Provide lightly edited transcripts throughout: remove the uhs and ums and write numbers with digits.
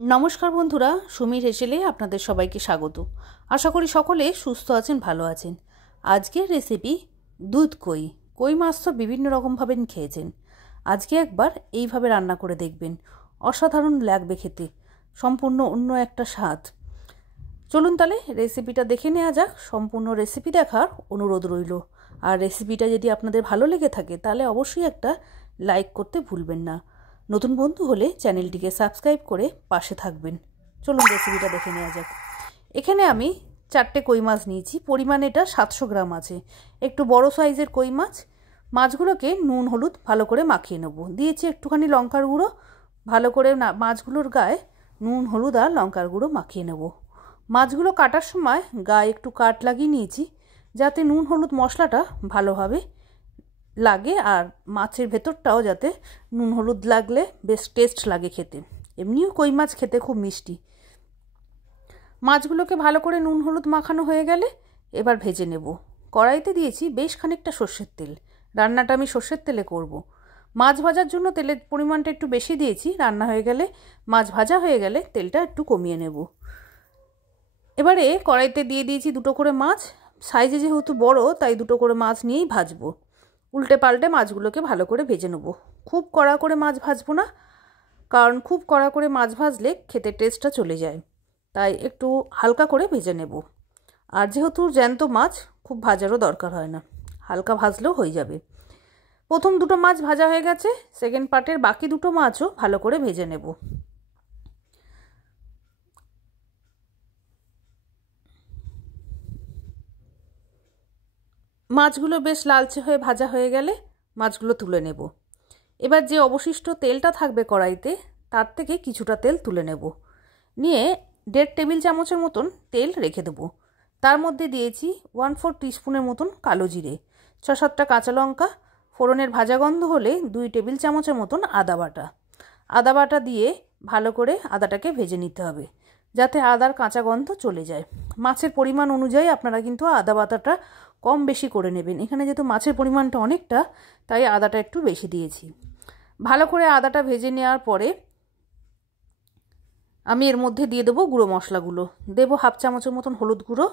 नमस्कार बंधुरा सुमिर हेसेले आपनादेर सबाइके स्वागत। आशा करी सकले सुस्थ आछेन भालो आछेन। आजकेर रेसिपि दूध कई। कई माछ तो विभिन्न रकम भावे खेयेछेन, आजके एकबार एइभावे रान्ना करे देखबेन, असाधारण लागबे खेते, सम्पूर्ण अन्य एकटा स्वाद। चलुन ताहले रेसिपिटा देखे नेওয়া যাক। सम्पूर्ण रेसिपि देखार अनुरोध रइल। और रेसिपिटा यदि आपनादेर भालो लेगे थाके ताहले अवश्यई एकटा लाइक करते भुलबेन ना। नतून बंधु होले चैनलटिके सबस्क्राइब करे पाशे थाकबेन। चलुन रेसिपिटा देखे नेওয়া যাক। एखाने आमी 4টে কই মাছ নিয়েছি। পরিমাণ এটা 700 গ্রাম আছে। একটু বড় সাইজের কই মাছ। মাছগুলোকে নুন হলুদ ভালো করে মাখিয়ে নেব। দিয়েছি একটুখানি লঙ্কার গুঁড়ো। ভালো করে মাছগুলোর গায়ে নুন হলুদ আর লঙ্কার গুঁড়ো মাখিয়ে নেব। মাছগুলো কাটার সময় গায়ে একটু কাট লাগিয়ে নিয়েছি যাতে নুন হলুদ মশলাটা ভালোভাবে লাগে আর মাছের ভেতরটাও যাতে নুন হলুদ লাগলে বেশ টেস্ট লাগে খেতে। এমনিও কই মাছ খেতে খুব মিষ্টি। মাছগুলোকে ভালো করে নুন হলুদ মাখানো হয়ে গেলে এবার ভেজে নেব। কড়াইতে দিয়েছি বেশ খানিকটা সরষের তেল। রান্নাটা আমি সরষের তেলে করব। মাছ ভাজার জন্য তেলের পরিমাণটা একটু বেশি দিয়েছি। রান্না হয়ে গেলে মাছ ভাজা হয়ে গেলে তেলটা একটু কমিয়ে নেব। এবারে কড়াইতে দিয়ে দিয়েছি দুটো করে মাছ। সাইজে যেহেতু বড় তাই দুটো করে মাছ নিয়েই ভাজবো। উল্টে পাল্টে মাছগুলোকে ভালো করে ভেজে নেব। খুব কড়া করে মাছ ভাজবো না, কারণ খুব কড়া করে মাছ ভাজলে খেতে টেস্টটা চলে যায়, তাই একটু হালকা করে ভেজে নেব। আর যেহেতু জ্যান্ত মাছ খুব ভাজারও দরকার হয় না, হালকা ভাজলেও হয়ে যাবে। প্রথম দুটো মাছ ভাজা হয়ে গেছে, সেকেন্ড পার্টের বাকি দুটো মাছও ভালো করে ভেজে নেব। মাছগুলো বেশ লালচে হয়ে ভাজা হয়ে গেলে মাছগুলো তুলে নেব। এবার যে অবশিষ্ট তেলটা থাকবে কড়াইতে তার থেকে কিছুটা তেল তুলে নেব। নিয়ে 1.5 টেবিল চামচের মতন তেল রেখে দেব। তার মধ্যে দিয়েছি 1/4 টিস্পুনের মতন কালো জিরে, 6-7টা কাঁচা লঙ্কা, ফোড়নের ভাজা গন্ধ হলে 2 টেবিল চামচের মতন আদা বাটা। আদা বাটা দিয়ে ভালো করে আদাটাকে ভেজে নিতে হবে যাতে আদার কাঁচা গন্ধ চলে যায়। মাছের পরিমাণ অনুযায়ী আপনারা কিন্তু আদা বাটাটা কম বেশি করে নেবেন। এখানে যেহেতু মাছের পরিমাণটা অনেকটা তাই আদাটা একটু বেশি দিয়েছি। ভালো করে আদাটা ভেজে নেওয়ার পরে আমি এর মধ্যে দিয়ে দেবো গুঁড়ো মশলাগুলো। দেবো 1/2 চামচের মতন হলুদ গুঁড়ো,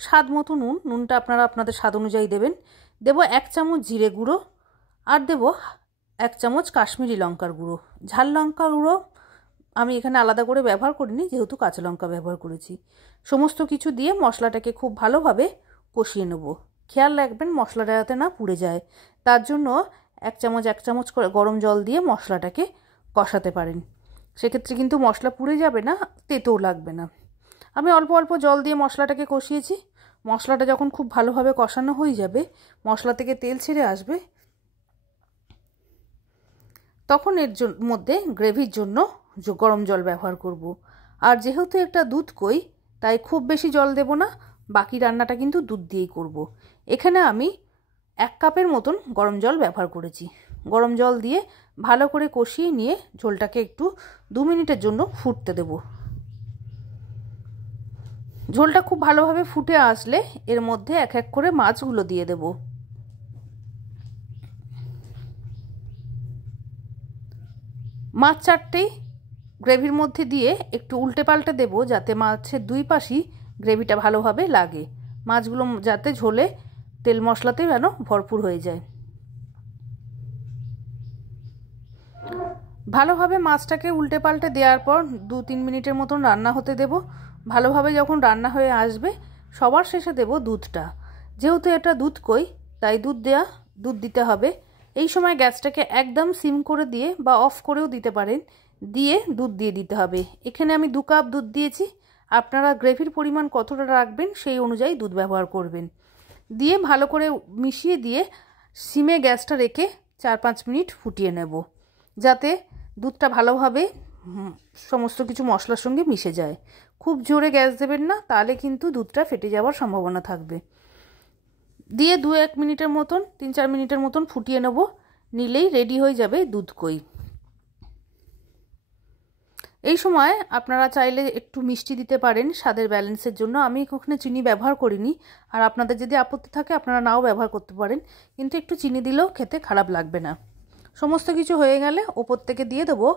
স্বাদ মতো নুন, নুনটা আপনারা আপনাদের স্বাদ অনুযায়ী দেবেন। দেবো 1 চামচ জিরে গুঁড়ো আর দেবো 1 চামচ কাশ্মীরি লঙ্কার গুঁড়ো। ঝাল লঙ্কার গুঁড়ো আমি এখানে আলাদা করে ব্যবহার করিনি, যেহেতু কাঁচা লঙ্কা ব্যবহার করেছি। সমস্ত কিছু দিয়ে মশলাটাকে খুব ভালোভাবে কষিয়ে নেব। খেয়াল রাখবেন মশলাটা যাতে না পুড়ে যায়, তার জন্য 1 চামচ করে গরম জল দিয়ে মশলাটাকে কষাতে পারেন। সেক্ষেত্রে কিন্তু মশলা পুড়ে যাবে না, তেতোও লাগবে না। আমি অল্প অল্প জল দিয়ে মশলাটাকে কষিয়েছি। মশলাটা যখন খুব ভালোভাবে কষানো হয়ে যাবে, মশলা থেকে তেল ছেড়ে আসবে, তখন এর মধ্যে গ্রেভির জন্য গরম জল ব্যবহার করব। আর যেহেতু একটা দুধ কই তাই খুব বেশি জল দেব না, বাকি রান্নাটা কিন্তু দুধ দিয়েই করব। এখানে আমি 1 কাপের মতন গরম জল ব্যবহার করেছি। গরম জল দিয়ে ভালো করে কষিয়ে নিয়ে ঝোলটাকে একটু 2 মিনিটের জন্য ফুটতে দেব। ঝোলটা খুব ভালোভাবে ফুটে আসলে এর মধ্যে এক এক করে মাছগুলো দিয়ে দেব। মাছ 4টেই গ্রেভির মধ্যে দিয়ে একটু উল্টে পাল্টে দেবো যাতে মাছের দুই পাশই গ্রেভিটা ভালোভাবে লাগে। মাছগুলো যাতে ঝোলে তেল মশলাতে যেন ভরপুর হয়ে যায়। ভালোভাবে মাছটাকে উল্টে পাল্টে দেওয়ার পর 2-3 মিনিটের মতন রান্না হতে দেব। ভালোভাবে যখন রান্না হয়ে আসবে সবার শেষে দেব দুধটা। যেহেতু এটা দুধ কই তাই দুধ দিতে হবে। এই সময় গ্যাসটাকে একদম সিম করে দিয়ে বা অফ করেও দিতে পারেন, দিয়ে দুধ দিয়ে দিতে হবে। এখানে আমি 2 কাপ দুধ দিয়েছি। আপনারা গ্রেভির পরিমাণ কতটা রাখবেন সেই অনুযায়ী দুধ ব্যবহার করবেন। দিয়ে ভালো করে মিশিয়ে দিয়ে সিমে গ্যাসটা রেখে 4-5 মিনিট ফুটিয়ে নেব যাতে দুধটা ভালোভাবে সমস্ত কিছু মশলার সঙ্গে মিশে যায়। খুব জোরে গ্যাস দেবেন না, তাহলে কিন্তু দুধটা ফেটে যাওয়ার সম্ভাবনা থাকবে। দিয়ে 2-1 মিনিটের মতন 3-4 মিনিটের মতন ফুটিয়ে নেব। নিলেই রেডি হয়ে যাবে দুধ কই। এই সময় আপনারা চাইলে একটু মিষ্টি দিতে পারেন স্বাদের ব্যালেন্সের জন্য। আমি কখনো চিনি ব্যবহার করিনি, আর আপনাদের যদি আপত্তি থাকে আপনারা নাও ব্যবহার করতে পারেন, কিন্তু একটু চিনি দিলেও খেতে খারাপ লাগবে না। সমস্ত কিছু হয়ে গেলে ওপর থেকে দিয়ে দেবো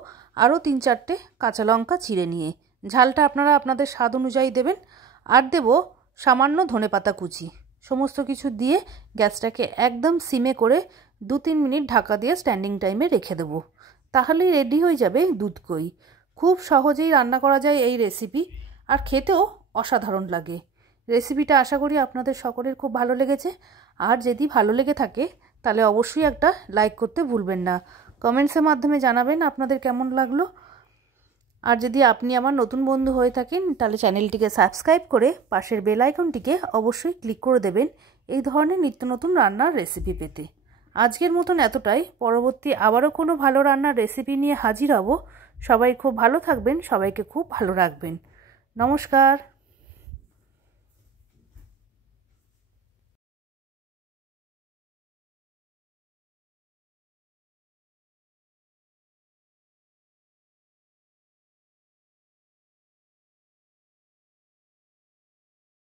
আরও 3-4টে কাঁচা লঙ্কা চিড়ে নিয়ে। ঝালটা আপনারা আপনাদের স্বাদ অনুযায়ী দেবেন। আর দেব সামান্য ধনেপাতা কুচি। সমস্ত কিছু দিয়ে গ্যাসটাকে একদম সিমে করে 2-3 মিনিট ঢাকা দিয়ে স্ট্যান্ডিং টাইমে রেখে দেবো। তাহলেই রেডি হয়ে যাবে দুধ কই। খুব সহজেই রান্না করা যায় এই রেসিপি, আর খেতেও অসাধারণ লাগে। রেসিপিটা আশা করি আপনাদের সকলের খুব ভালো লেগেছে। আর যদি ভালো লেগে থাকে তাহলে অবশ্যই একটা লাইক করতে ভুলবেন না। কমেন্টসের মাধ্যমে জানাবেন আপনাদের কেমন লাগলো। আর যদি আপনি আমার নতুন বন্ধু হয়ে থাকেন তাহলে চ্যানেলটিকে সাবস্ক্রাইব করে পাশের বেল আইকনটিকে অবশ্যই ক্লিক করে দেবেন এই ধরনের নিত্য নতুন রান্নার রেসিপি পেতে। আজকের মতন এতটাই। পরবর্তী আবারও কোনো ভালো রান্নার রেসিপি নিয়ে হাজির হব। সবাই খুব ভালো থাকবেন, সবাইকে খুব ভালো রাখবেন। নমস্কার।